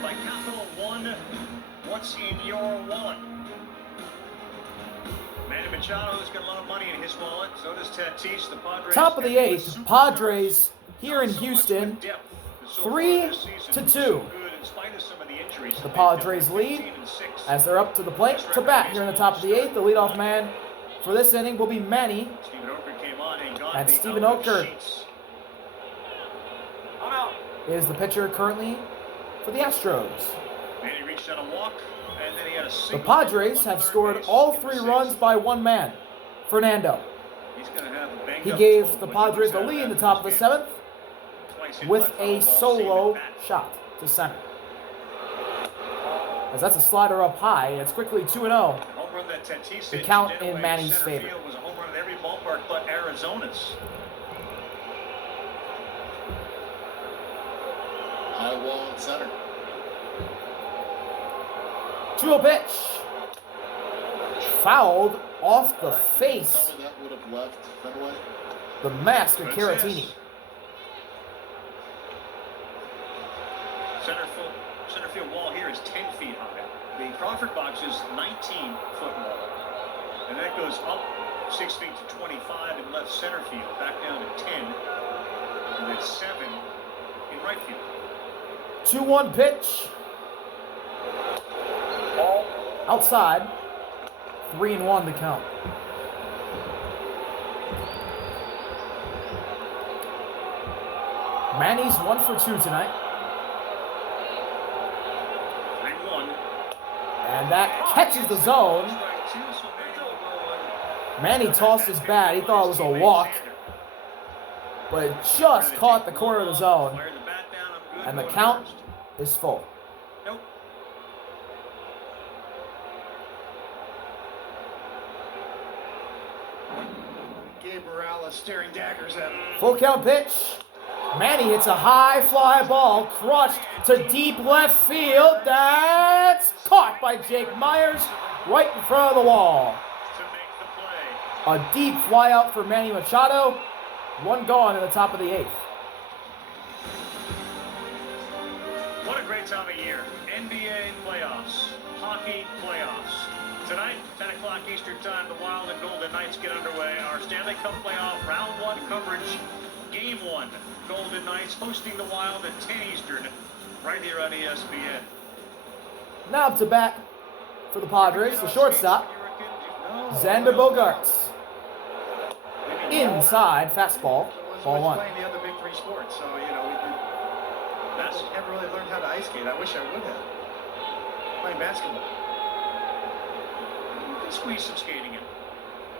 presented by Capital One. What's in your wallet? Manny Machado's got a lot of money in his wallet. So does Tatis. The Padres. Top of the 8th, Padres here in Houston, 3-2. The Padres lead as they're up to the plate to bat here in the top of the 8th. The leadoff man for this inning will be Manny. And Stephen Oker is the pitcher currently for the Astros. The Padres have scored all 3 runs by one man, Fernando. He gave the Padres the lead in the top of the 7th with a solo shot to center. As that's a slider up high, and it's quickly 2-0. The count in Manny's favor. High wall in center. 2-0 pitch. Fouled off the face. Tell me that would have left Fenway. The mask of Caratini. Center field wall here is 10 feet high. The Crawford box is 19-foot wall. And that goes up 6 feet to 25 in left center field, back down to 10, and then 7 in right field. 2-1 pitch. Outside. 3-1 the count. Manny's 1 for 2 tonight. 3-1. And that catches the zone. Manny tossed his bat. He thought it was a walk. But it just caught the corner of the zone. And the count is full. Gabe Morales staring daggers at him. Full count pitch. Manny hits a high fly ball, crushed to deep left field. That's caught by Jake Myers right in front of the wall. A deep fly out for Manny Machado. 1 gone in the top of the 8th. What a great time of year. NBA playoffs, hockey playoffs. Tonight, 10 o'clock Eastern Time, the Wild and Golden Knights get underway. Our Stanley Cup playoff round 1 coverage. Game 1, Golden Knights hosting the Wild at 10 Eastern, right here on ESPN. Now up to bat for the Padres, the shortstop, Xander Bogaerts. Inside, fastball, ball 1. Playing the other big 3 sports, so we never really learned how to ice skate. I wish I would have. Playing basketball. You can squeeze some skating in.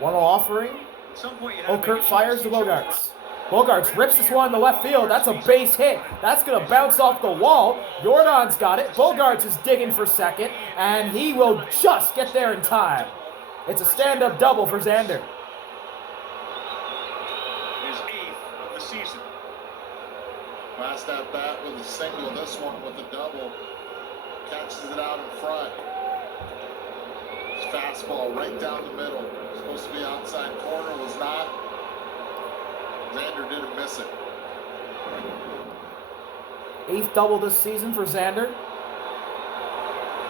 1-0 offering. At some point, you have to Okert make a fires to choice. Bogaerts. Bogaerts rips this one to left field. That's a base hit. That's going to bounce off the wall. Jordan's got it. Bogaerts is digging for second, and he will just get there in time. It's a stand-up double for Xander. His 8th of the season. Last at bat with a single, this one with a double. Catches it out in front. His fastball right down the middle. Supposed to be outside corner, was not. Xander didn't miss it. 8th double this season for Xander.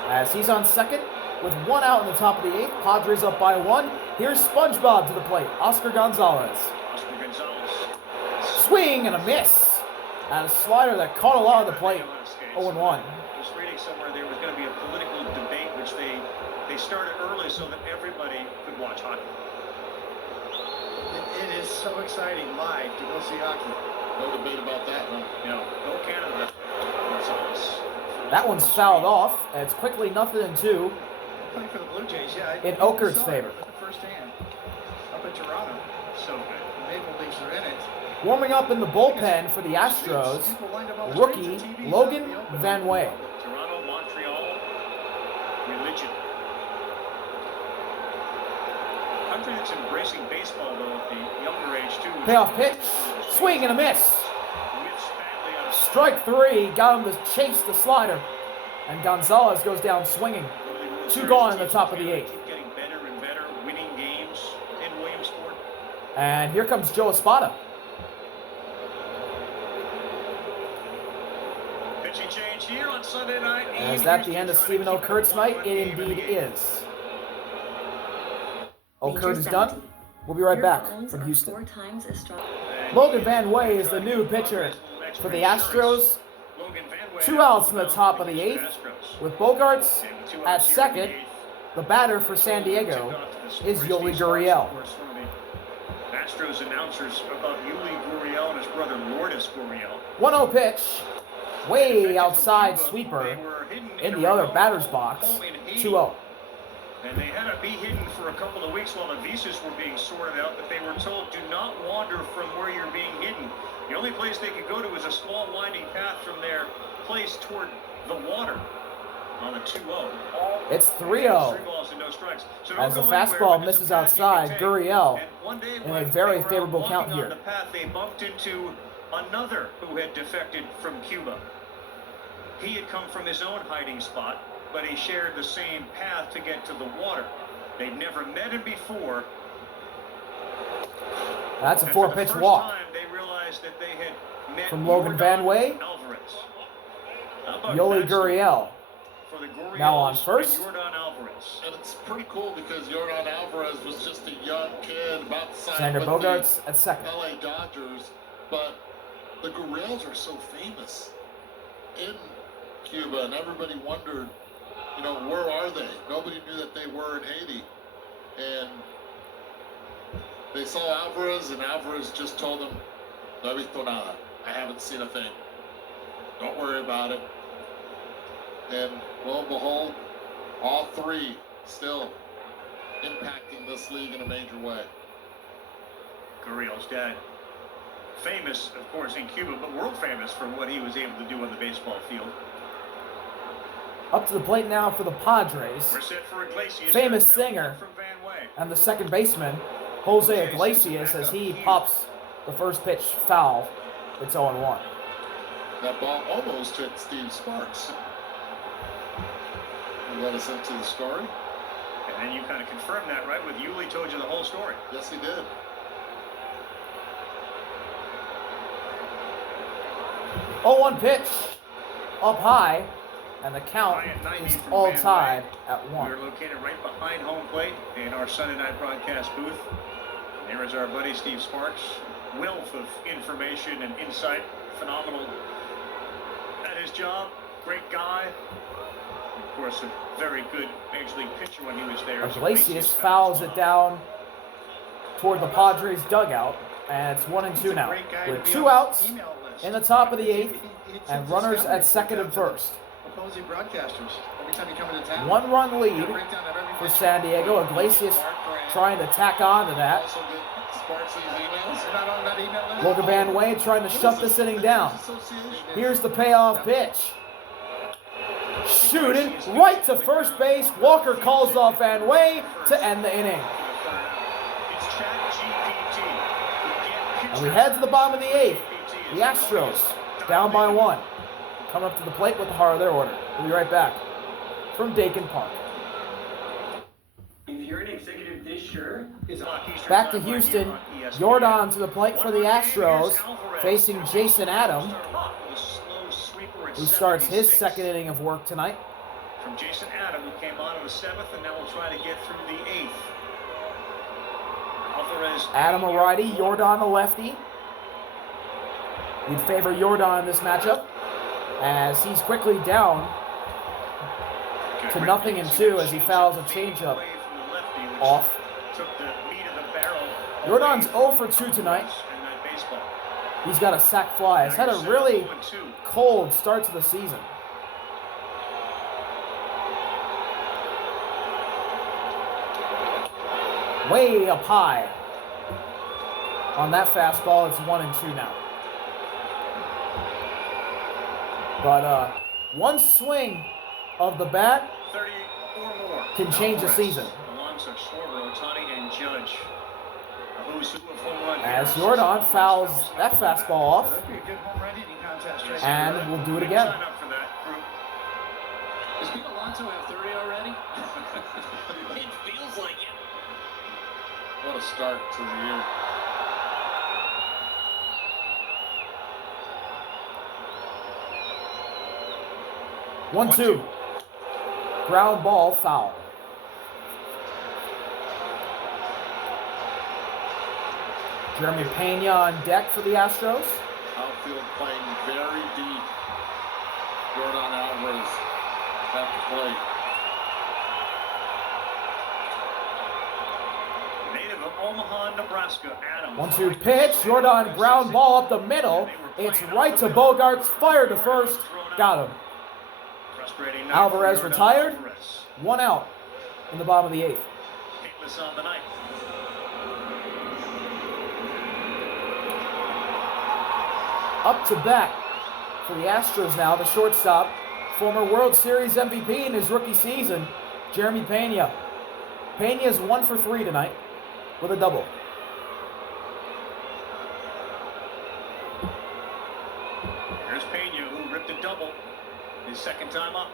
As he's on second with 1 out in the top of the 8th. Padres up by 1. Here's SpongeBob to the plate. Oscar Gonzalez. Swing and a miss. And a slider that caught a lot of the plate. 0-1. Just reading somewhere there was going to be a political debate, which they started early so that everybody could watch hockey. It is so exciting live to go see hockey. No debate about that one. Go Canada. That one's fouled off. And it's quickly 0-2 Playing for the Blue Jays, yeah. in Okert's favor. Firsthand. Up in Toronto. So good. The Maple Leafs are in it. Warming up in the bullpen for the Astros, rookie Logan Van Way. Toronto, Montreal, religion. Country that's embracing baseball, though, at the younger age, too. Payoff pitch, swing and a miss. Strike 3, got him to chase the slider. And Gonzalez goes down swinging. 2 gone in the top of the 8th. Getting better and better, winning games in Williamsport. And here comes Joe Espada. Pitching change here on Sunday night. Is that the end of Stephen O'Kurt's night? It indeed is. O'Kurt is done. We'll be right back from Houston. Logan Van Way is the new pitcher for the Astros. 2 outs in the top of the 8th with Bogarts at second. The batter for San Diego is Yuli Gurriel. Astros announcers about Yuli Gurriel and his brother Lourdes Gurriel. 1-0 pitch. Way outside sweeper in the other batter's box. 2-0. And they had to be hidden for a couple of weeks while the visas were being sorted out, but they were told, do not wander from where you're being hidden. The only place they could go to is a small winding path from their place toward the water on a 2-0. It's 3-0. 3 balls and no strikes. So as the fastball misses outside, Gurriel in a very favorable count here. On the path, they bumped into another who had defected from Cuba. He had come from his own hiding spot, but he shared the same path to get to the water. They'd never met him before. That's a 4-pitch walk. They realized that they had met from Logan Van Way. Yuli Gurriel now on first. And it's pretty cool because Yordan Alvarez was just a young kid about to sign Xander with Bogaerts the at second. LA Dodgers, but the Gurriels are so famous in Cuba, and everybody wondered, you know, where are they? Nobody knew that they were in Haiti. And they saw Alvarez, and Alvarez just told them, no he visto nada. I haven't seen a thing. Don't worry about it. And lo and behold, all three still impacting this league in a major way. Gurriel's dad, famous, of course, in Cuba, but world famous for what he was able to do on the baseball field. Up to the plate now for the Padres. We're set for Iglesias. Famous singer and the second baseman, Jose Iglesias, as he pops the first pitch foul. It's 0-1. That ball almost hit Steve Sparks. You let us into the story. And then you kind of confirmed that, right? With Yuli told you the whole story. Yes, he did. Oh, 1 pitch up high, and the count is all tied at 1. We're located right behind home plate in our Sunday night broadcast booth. And there is our buddy Steve Sparks. Wealth of information and insight. Phenomenal at his job. Great guy. Of course, a very good Major League pitcher when he was there. Iglesias fouls it down toward the Padres dugout, and it's 1-2 now. With 2 outs in the top of the 8th, and runners at second and first. Opposing broadcasters. Every time you come into town, 1-run lead for San Diego. Iglesias trying to tack on to that. Logan Van Way trying to shut this inning down. Here's the payoff pitch. Shooting right to first base. Walker calls off Van Way to end the inning. And we head to the bottom of the 8th. The Astros down by 1. Coming up to the plate with the heart of their order. We'll be right back from Dakin Park. If you're an executive dish, sure. Back to Houston. Yordan to the plate for the Astros, facing Jason Adam, who starts his second inning of work tonight. From Jason Adam, who came on in the 7th, and now we'll try to get through the 8th. Alvarez. Adam a righty, Yordan a lefty. We'd favor Yordan in this matchup, as he's quickly down to 0-2 as he fouls a changeup off. Yordan's 0 for 2 tonight. He's got a sac fly. He's had a really cold start to the season. Way up high. On that fastball, it's 1-2 now. But one swing of the bat can change the season. As Yordan fouls that fastball off, and we'll do it again. Does Pete Alonso have 30 already? It feels like it. What a start to the year. 1-2. Ground ball foul. Jeremy Pena on deck for the Astros. Outfield playing very deep. Jordan Alvarez at the plate. Native of Omaha, Nebraska, Adam. 1-2 pitch. Jordan ground ball up the middle. It's right to Bogarts. Fired to first. Got him. Frustrating night Alvarez for Jordan retired. Alvarez. 1 out in the bottom of the 8th. Hitless on the night. Up to bat for the Astros now, the shortstop, former World Series MVP in his rookie season, Jeremy Pena. Pena is 1 for 3 tonight with a double. Here's Pena, who ripped a double his second time up.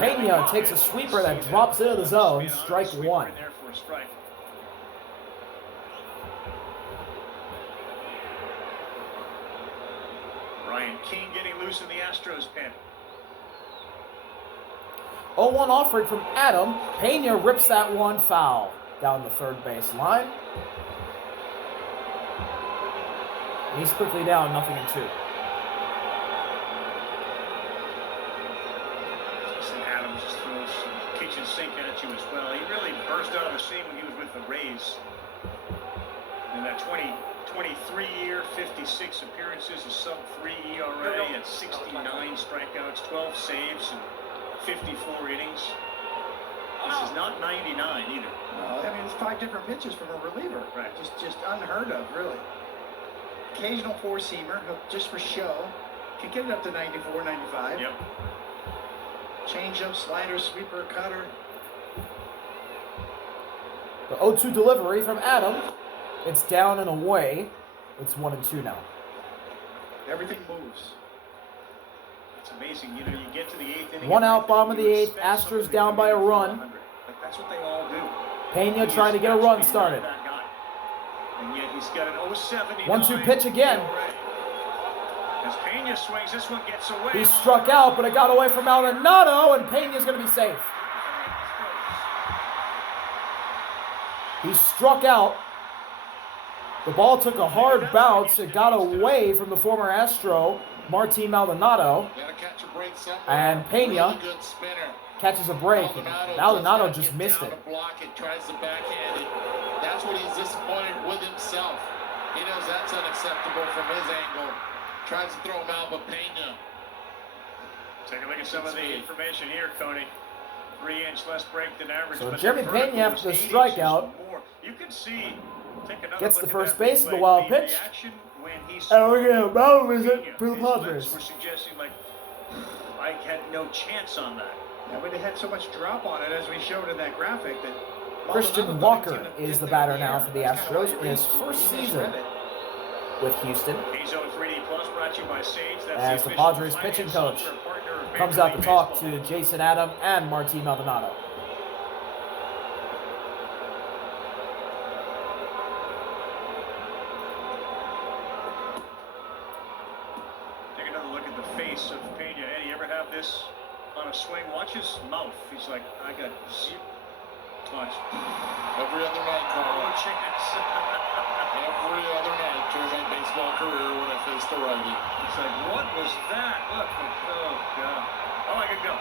Pena takes a sweeper that drops into the zone, strike 1. There for a strike. Ryan King getting loose in the Astros pen. 0-1 offered from Adam. Pena rips that one foul down the third base line. He's quickly down, 0-2. Jason Adams just throws some kitchen sink at you as well. He really burst out of the scene when he was with the Rays. In that 23-year, 56 appearances, a sub-3 ERA, and 69 strikeouts, 12 saves, and 54 innings. This is not 99 either. No, I mean, it's 5 different pitches from a reliever. Right. Just unheard of, really. Occasional four-seamer, just for show. Can get it up to 94, 95. Yep. Change-up, slider, sweeper, cutter. The 0-2 delivery from Adam. It's down and away. It's 1-2 now. Everything moves. It's amazing. You know, you get to the 8th inning. 1 out, bottom of the you 8th. expect Astros somebody to down come by a in for run. 100. Like, that's what they all do. Pena He trying to is get a run absolutely started. that guy. And yet he's got an 0.79 1-2 pitch again. ERA. As Pena swings, this one gets away. He struck out, but it got away from Maldonado, and Pena's going to be safe. He struck out. The ball took a hard bounce. It got away from the former Astro, Martin Maldonado. Gotta catch a break somewhere. And Pena Really good spinner. catches a break. Maldonado just missed it. Block it, tries to backhand it. That's what he's disappointed with himself. He knows that's unacceptable from his angle. Tries to throw him out, but Pena. Take a look at some of the information here, Cody. 3-inch less break than average. So but Jeremy the Pena, vertical after the was 8 strikeout, inches more. You can see. Take another gets look the at first that base of the replay. wild The pitch. reaction when he And saw we're going to battle visit Pena, for the his lips Padres. were suggesting like, I had no chance on that. Yeah, but it had so much drop on it, as we showed in that graphic, that Christian Walker is the batter now for the That's kinda Astros why in his you first misread season it. with Houston. Azo 3D Plus brought to you by Sage. That's As the official Padres finance pitching coach software partner of comes Major out to League talk Baseball. to Jason Adam and Martin Maldonado. Take another look at the face of Pena. Eddie, you ever have this on a swing? Watch his mouth. He's like, I got zero. Watch. Every other night, Carl. No chance. Every other night during my baseball career when I faced the righty. It's like, what was that? Look. Oh, God. Oh, I could go.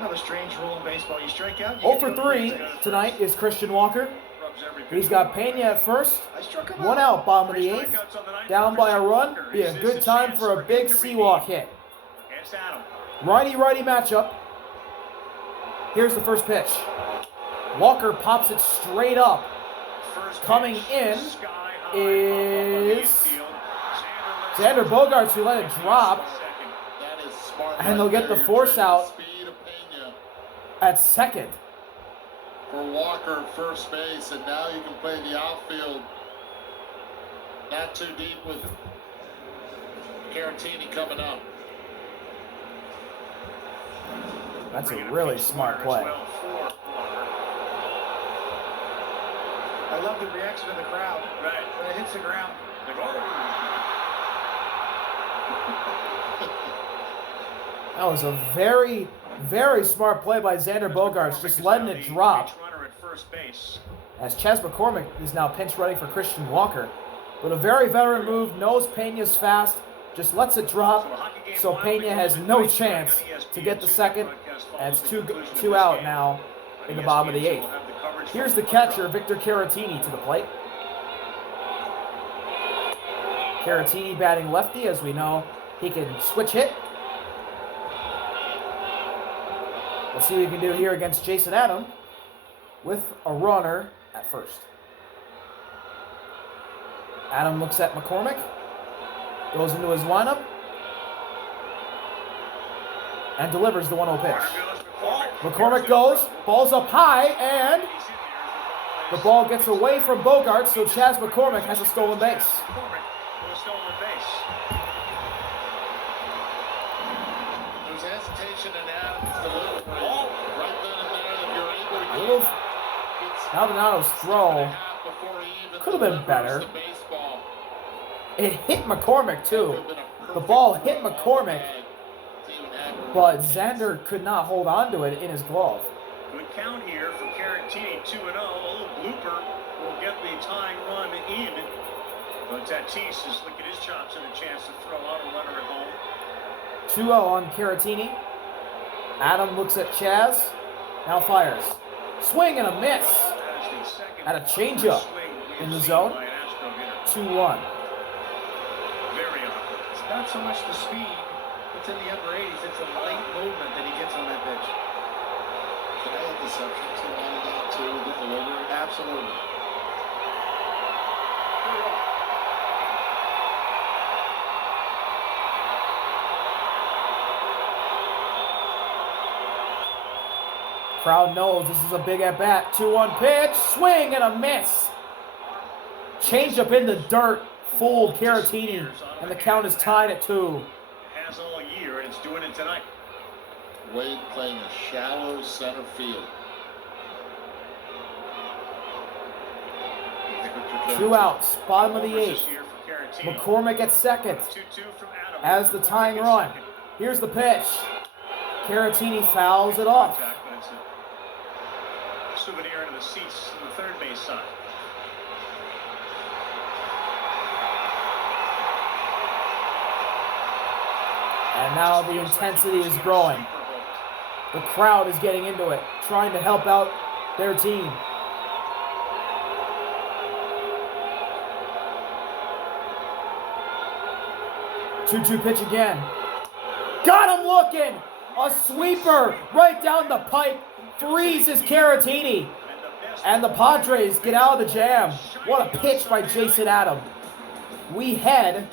Another strange rule in baseball. You strike out. You 0 get for to 3 go tonight is Christian Walker. Rubs every He's pitch. got Pena at first. I struck him 1 out, bottom of the 8th. Strikeouts on the night Down for by a Christian run. Walker. Be a Is this good time chance for a him big to Seawalk redeem? hit. Against Adam. Righty-righty matchup. Here's the first pitch. Walker pops it straight up. First Coming pitch, in sky high, is up on the infield. Xander Bogaerts, who let it drop Second. That is smart. And they'll get the force out. Speed of Pena at second. for Walker first base, and now you can play the outfield. Not too deep with Caratini coming up. That's a really smart play. I love the reaction of the crowd Right. when it hits the ground. Like, oh. That was a very, very smart play by Xander Bogaerts, just letting it drop. Runner at first base. As Chas McCormick is now pinch running for Christian Walker. But a very veteran move, knows Pena's fast, just lets it drop, so Pena has no chance to get the second, and it's two out now in the bottom of the eighth. Here's the catcher, Victor Caratini, to the plate. Caratini batting lefty, as we know, he can switch hit. Let's see what he can do here against Jason Adam with a runner at first. Adam looks at McCormick, goes into his lineup, and delivers the 1-0 pitch. McCormick goes, ball's up high, and the ball gets away from Bogaerts, so Chas McCormick has a stolen base. There's hesitation in Adams' delivery. Right then and there, if you're able to get Little Maldonado's throw could have been better. It hit McCormick too. The ball hit McCormick, but Xander could not hold on to it in his glove. Good count here for Caratini, 2-0. A little blooper will get the tying run in. But Tatis is looking at his chops and a chance to throw out a runner at home. 2-0 on Caratini. Adam looks at Chas, now fires. Swing and a miss. At a changeup in the zone. 2-1. Very awkward. It's not so much the speed. It's in the upper 80s. It's a late movement that he gets on that pitch. Can I have deception to line it out to the delivery? Absolutely. Crowd knows this is a big at-bat. 2-1 pitch, swing and a miss. Change-up in the dirt, fooled Caratini, and the count is tied at 2. Has all year, and it's doing it tonight. Wade playing a shallow center field. 2 outs, bottom of the 8th. This year for Caratini. McCormick at second 2-2 from Adam. as the tying run. Here's the pitch. Caratini fouls it off. But it's a souvenir into the seats on the third base side. And now the intensity is growing. The crowd is getting into it, trying to help out their team. Two-two pitch again. Got him looking! A sweeper right down the pipe. Freezes Caratini. And the Padres get out of the jam. What a pitch by Jason Adam. We head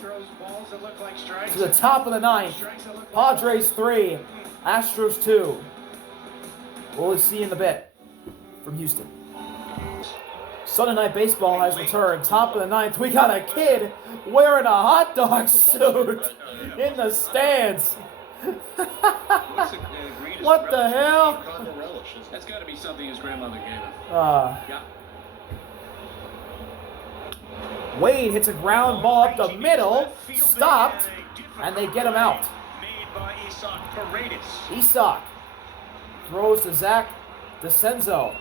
to the top of the 9th. Padres 3, Astros 2. We'll see you in a bit from Houston. Sunday Night Baseball has returned. Top of the 9th. We got a kid wearing a hot dog suit in the stands. What the hell? That's got to be something his grandmother gave him. Yeah. Wade hits a ground ball up the middle, stopped, and they get him out. Isak throws to Zach DeCenzo,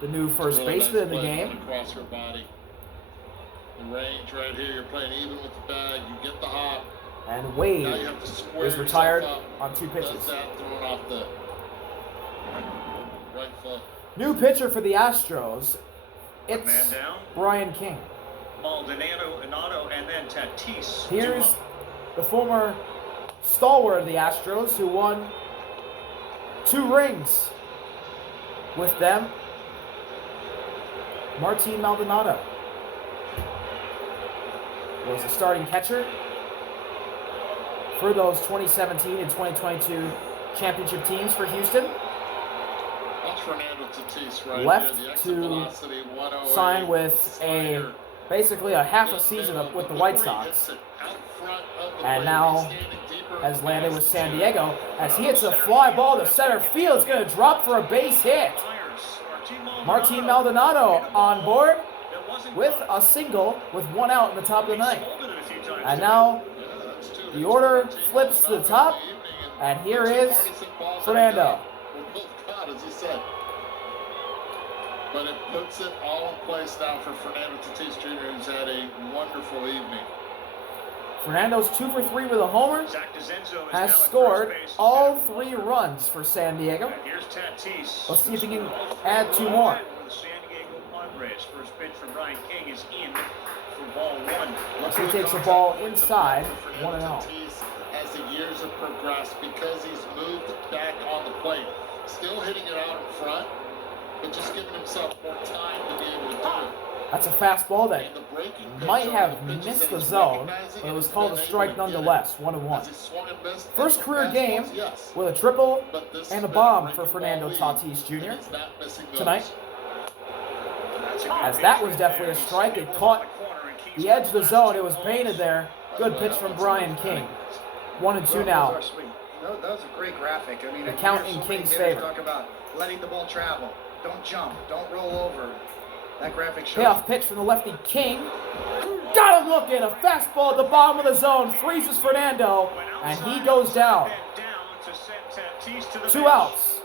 the new first baseman in the game. Across her body. The range right here, you're playing even with the bag. You get the hop. And Wade Now you have to square is retired yourself up. on 2 pitches. Does that throwing off the right foot. New pitcher for the Astros. It's Man down. Brian King. Maldonado, Inato, and then Tatis. Here's the former stalwart of the Astros who won 2 rings with them, Martin Maldonado. Was the starting catcher for those 2017 and 2022 championship teams for Houston. That's Fernando Tatis right Left here. The exit to velocity, 108. sign with basically a half a season with the White Sox. And now has landed with San Diego as he hits a fly ball to center field. It's going to drop for a base hit. Martin Maldonado on board That wasn't with caught. a single with one out in the top of the He ninth. scolded it a few times And today. now Yeah, that's two the hits order for Martin flips to the Maldonado top, in the evening, and here two is partisan balls Fernando. that were both caught, as he said. But it puts it all in place now for Fernando Tatis Jr., who's had a wonderful evening. Fernando's 2 for 3 with a homer, Zach DeZenzo is has now at scored first base all instead of 3 one. runs for San Diego. And here's Tatis. Let's see if he can All three add 2 more. for the San Diego Padres. First pitch from Brian King is in for ball 1. As he takes the ball inside, 1-0. Tatis, as the years have progressed, because he's moved back on the plate, still hitting it out in front, but just giving himself more time to be able to do it. That's a fastball that And the breaking pitch might on have the pitches missed that the he's zone, recognizing but it was and called a been able strike to get it. nonetheless, 1-1. As he swung and missed, First and career fastballs, game yes. with a triple But this and a has been bomb breaking for ball Fernando lead, Tatis and Jr. he's not missing those. tonight. That's a good As pitch that was right definitely a there. strike. It Ball caught in the corner, and King's the edge of the last zone. two It was balls. painted there. Good pitch from Brian King. 1-2 now. Those are sweet. That was a great graphic. I mean, The you count hear in so many King's hitters favor. Talk about letting the ball travel. Don't jump. Don't roll over. That graphic shows. Payoff pitch from the lefty King. Got him looking. A fastball at the bottom of the zone. Freezes Fernando. And he goes down. To send Tatis to the 2 bench. outs.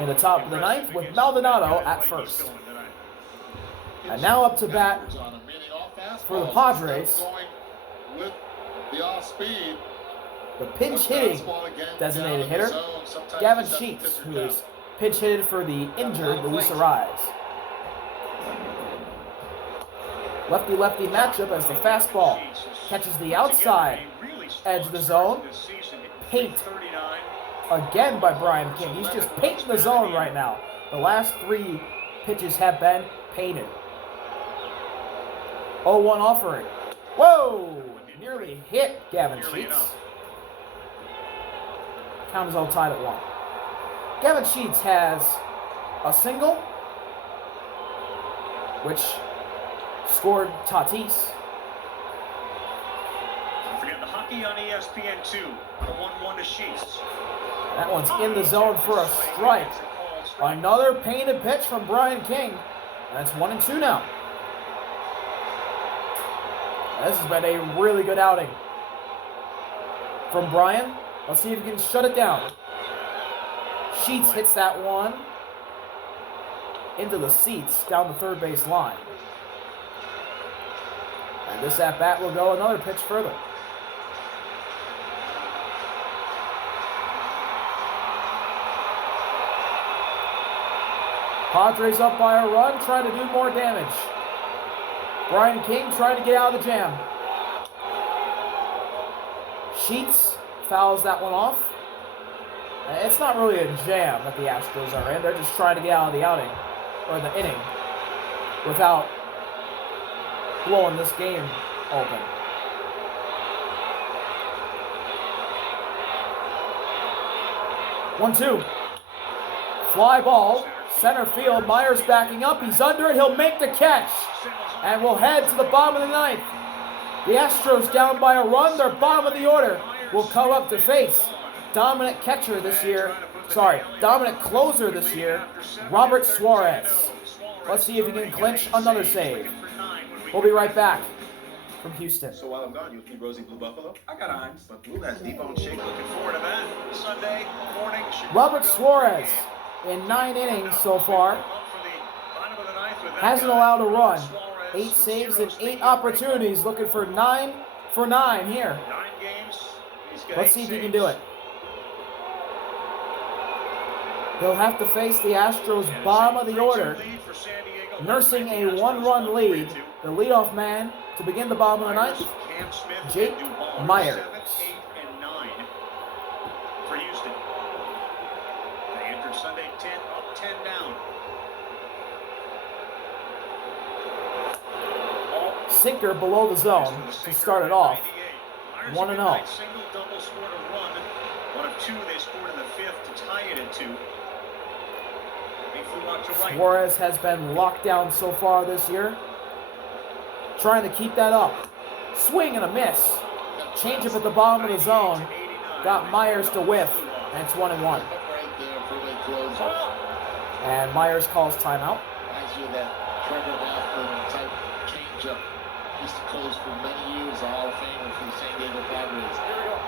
In the top of the ninth with Maldonado at first. And now up to bat for the Padres. With the off speed, the pinch hitting designated hitter, Gavin Sheets, who is pinch hitted for the injured Luis Suarez. Lefty-lefty matchup as the fastball catches the outside edge of the zone. Paint again by Brian King. He's just painting the zone right now. The last 3 pitches have been painted. 0-1 offering. Whoa! Nearly hit Gavin Sheets. Count is all tied at 1. Gavin Sheets has a single, which scored Tatis. Don't forget the hockey on ESPN2. The 1-1 to Sheets. That one's in the zone for a strike. Another painted pitch from Brian King. That's 1-2 now. This has been a really good outing from Brian. Let's see if he can shut it down. Sheets hits that one into the seats down the third base line. And this at-bat will go another pitch further. Padres up by a run, trying to do more damage. Brian King trying to get out of the jam. Sheets fouls that one off. It's not really a jam that the Astros are in. They're just trying to get out of the outing, or the inning, without blowing this game open. One-two. Fly ball. Center field. Myers backing up. He's under it. He'll make the catch. And we'll head to the bottom of the ninth. The Astros down by a run. Their bottom of the order will come up to face dominant catcher this year. Dominant closer this year, Robert Suarez. Let's see if he can clinch another save. We'll be right back from Houston. So while I'm gone, you think Rosie Blue Buffalo? I got eyes, but Blue has deep-bone shake. Looking forward to that Sunday morning. Robert Suarez, in 9 innings so far, hasn't allowed a run. 8 saves and 8 opportunities, looking for 9 for 9 here. 9 games. Let's see if he can do it. He'll have to face the Astros' bottom of the order, nursing a 1-run lead. The leadoff man to begin the bottom of the ninth, Jake Myers. 7, 8, and 9 for Houston. They entered Sunday 10 up, 10 down. Sinker below the zone to start it off. 1-0. Single, double, scored a run. 1 of 2 they scored in the 5th to tie it at 2. They flew out to right. Suarez has been locked down so far this year. Trying to keep that up. Swing and a miss. Change up at the bottom of the zone. Got Myers to whiff. And it's 1-1. And Myers calls timeout. Reminds you of that Trevor Hoffman type changeup. Used to close for many years, a Hall of Famer for the San Diego Padres. Here we go.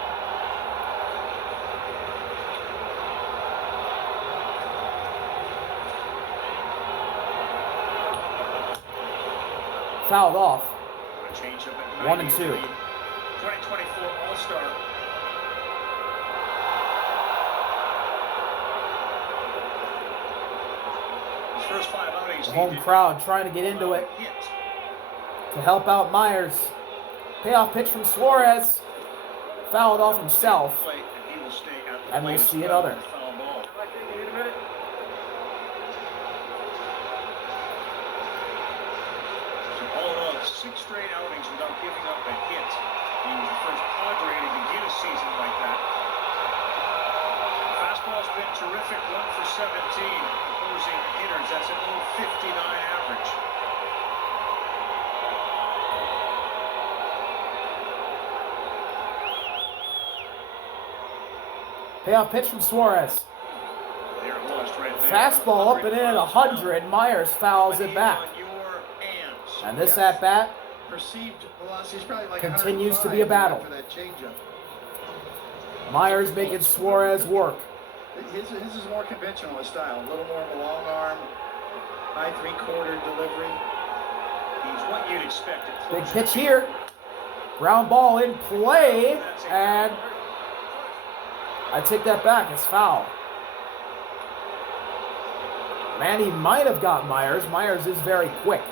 Fouled off. A change up at 1 and 2. 2024 All-Star. His first 5 outings. The he home did crowd trying to get into it hit. to help out Myers. Payoff pitch from Suarez. Fouled off himself. Plate, and he will stay at the And we'll plate as see well another. with the foul ball. So all in all, 6 straight outings without giving up a hit. He was the first Padre to begin a season like that. Fastball's been terrific, 1 for 17 opposing hitters. That's an 0.59 average. Payoff pitch from Suarez. There it was right there. Fastball up and in at 100. Myers fouls it back. On your hands. And this at bat Perceived velocity is probably like continues to be a battle. for that changeup. Myers making Suarez work. His is more conventional his style, a little more of a long arm, high 3/4 delivery. He's what you'd expect. at Big closer. pitch here. Ground ball in play. And I take that back. It's foul. Manny might have got Myers. Myers is very quick.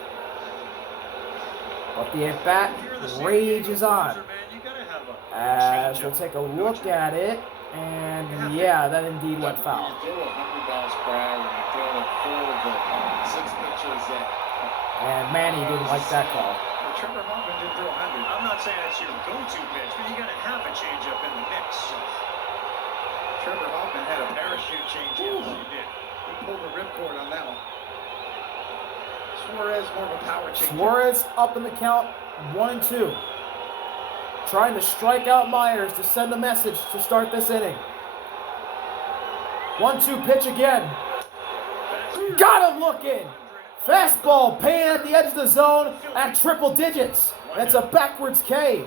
But the at-bat If you're the San rages Diego on. closer, man, you gotta have a As we'll changeup, take a don't look you? at it. And yeah, that indeed went foul. You throw 100 miles per hour and you throw like 4 of the 6 pitches that And Manny didn't like that call. Well, Trevor Hoffman did throw 100. I'm not saying it's your go-to pitch, but you gotta have a changeup in the mix. Trevor Hoffman had a Parachute changeup, you did. He pulled the ripcord on that one. Suarez more of a power change. Suarez up in the count, 1 and 2. Trying to strike out Myers to send a message to start this inning. 1-2 pitch again. Got him looking. Fastball paying at the edge of the zone at triple digits. That's a backwards K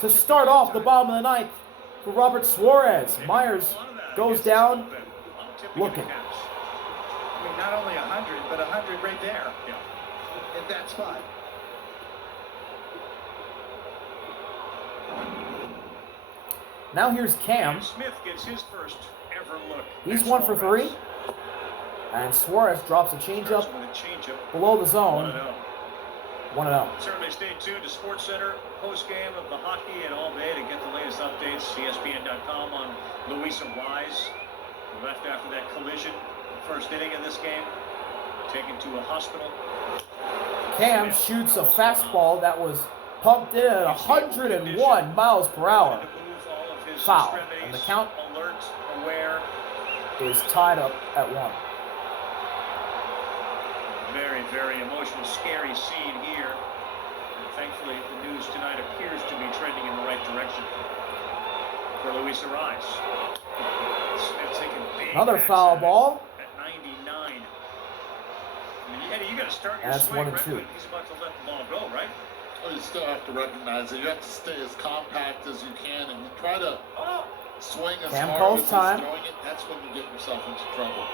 to start off the bottom of the ninth for Robert Suarez. Myers goes down looking. I mean, not only 100, but 100 right there. Yeah. At that spot. Now here's Cam. Smith gets his first ever look. He's at 1 for Suarez. 3. And Suarez drops a changeup Starts with a changeup. below the zone. 1-0. 1-0. Certainly stay tuned to SportsCenter post-game of the hockey and all day to get the latest updates. ESPN.com on Luis Suarez. Left after that collision. First inning of this game. Taken to a hospital. Cam shoots a fastball that was pumped in at 101 miles per hour. To move all of his Foul. extremities, And the count alert, aware. is tied up at 1. Very, very emotional, scary scene here. And thankfully, the news tonight appears to be trending in the right direction for Luis Suarez. Smith taking big Another hacks foul at it ball. At 99. I mean, Eddie, you got to start your That's swing 1 and right 2. when he's about to let the ball go, right? well, you still have to recognize it. You have to stay as compact as you can and you try to swing as Cam hard calls as time. he's throwing it. That's when you get yourself into trouble.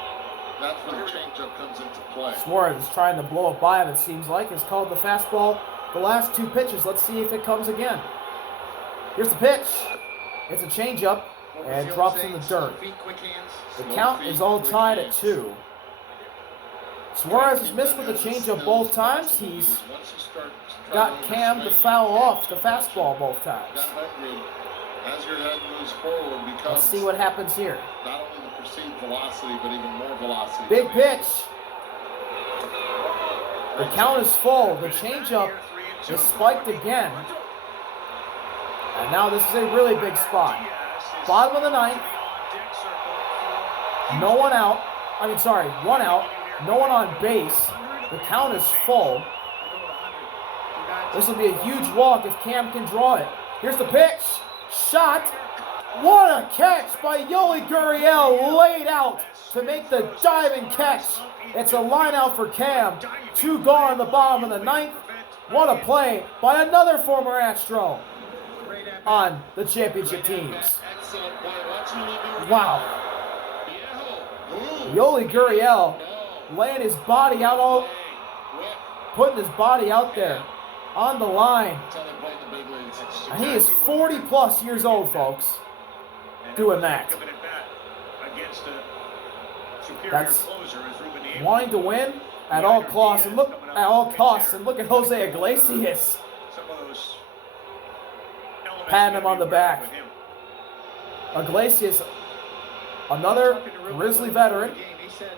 That's when the changeup comes into play. Suarez is trying to blow it by him, it seems like. Has called the fastball the last 2 pitches. Let's see if it comes again. Here's the pitch. It's a changeup and drops in the dirt. Feet, quick hands. The Slow count feet, is all quick tied at hands. 2. Suarez has missed with the changeup both times. He's Once you start got Cam to foul off the fastball both times. That 100, as your head moves forward, becomes Let's see what happens here. not only the perceived velocity, but even more velocity. Big pitch. The count is full. The changeup is spiked again. And now this is a really big spot. Bottom of the ninth. No one out. One out. No one on base. The count is full. This will be a huge walk if Cam can draw it. Here's the pitch. Shot. What a catch by Yoli Gurriel, laid out to make the diving catch. It's a line out for Cam. 2 gone in the bottom of the 9th. What a play by another former Astro on the championship teams. Excellent play. Watching you do. Wow. Ooh. Yoli Gurriel No. laying his body out, putting his body out there on the line. Until they played the big leagues. And he is 40 plus years old, folks, doing that. That's wanting to win at all costs, and look at Jose Iglesias patting him on the back. Iglesias, another Grizzly veteran, He said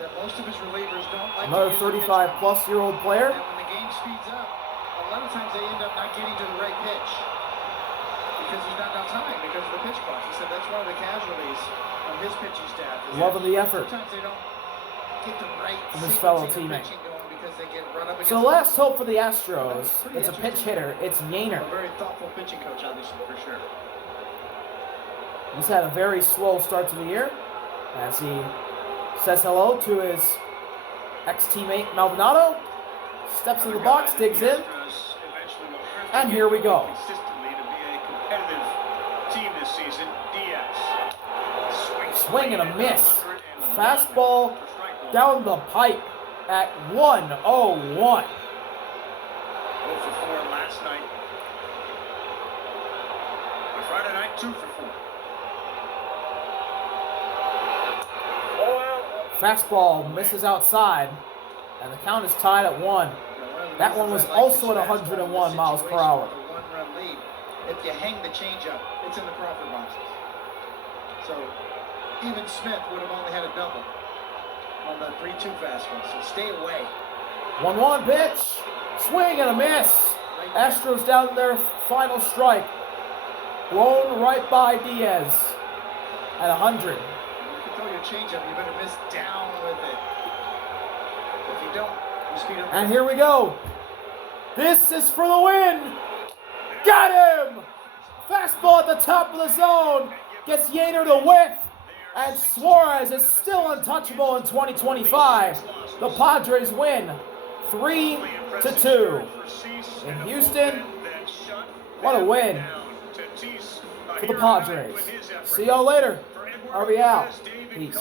that most of his relievers don't like another to use the pitch 35-plus-year-old player. And when the game speeds up, a lot of times they end up not getting to the right pitch because there's not enough time because of the pitch clock. He said that's one of the casualties of his pitching staff. is Loving that the effort Sometimes they don't get the right from his fellow sequencing of teammate. pitching going because they get run up against So the last hope for the Astros, it's a pitch hitter. It's Yainer. a very thoughtful pitching coach, obviously, for sure. He's had a very slow start to the year as he says hello to his ex-teammate Maldonado, steps in the box, digs in, and here we go. Consistently to be a competitive team this season. Diaz. Swing and a miss. Fastball down the pipe at 1-0-1. 0 for 4 last night. On Friday night, 2 for 4. Fastball misses outside, and the count is tied at 1. That one was also at 101 miles per hour. With a one-run lead. If you hang the changeup, it's in the Crawford boxes. So even Smith would have only had a double on the 3-2 fastball. So stay away. 1-1 pitch. Swing and a miss. Astros down their final strike. Blown right by Diaz at 100. If you throw your changeup, you better miss down with it. If you don't, you speed up. And here we go. This is for the win. Got him! Fastball at the top of the zone. Gets Yainer to whiff. And Suarez is still untouchable in 2025. The Padres win 3-2. In Houston, what a win for the Padres. See y'all later. RV out. Peace.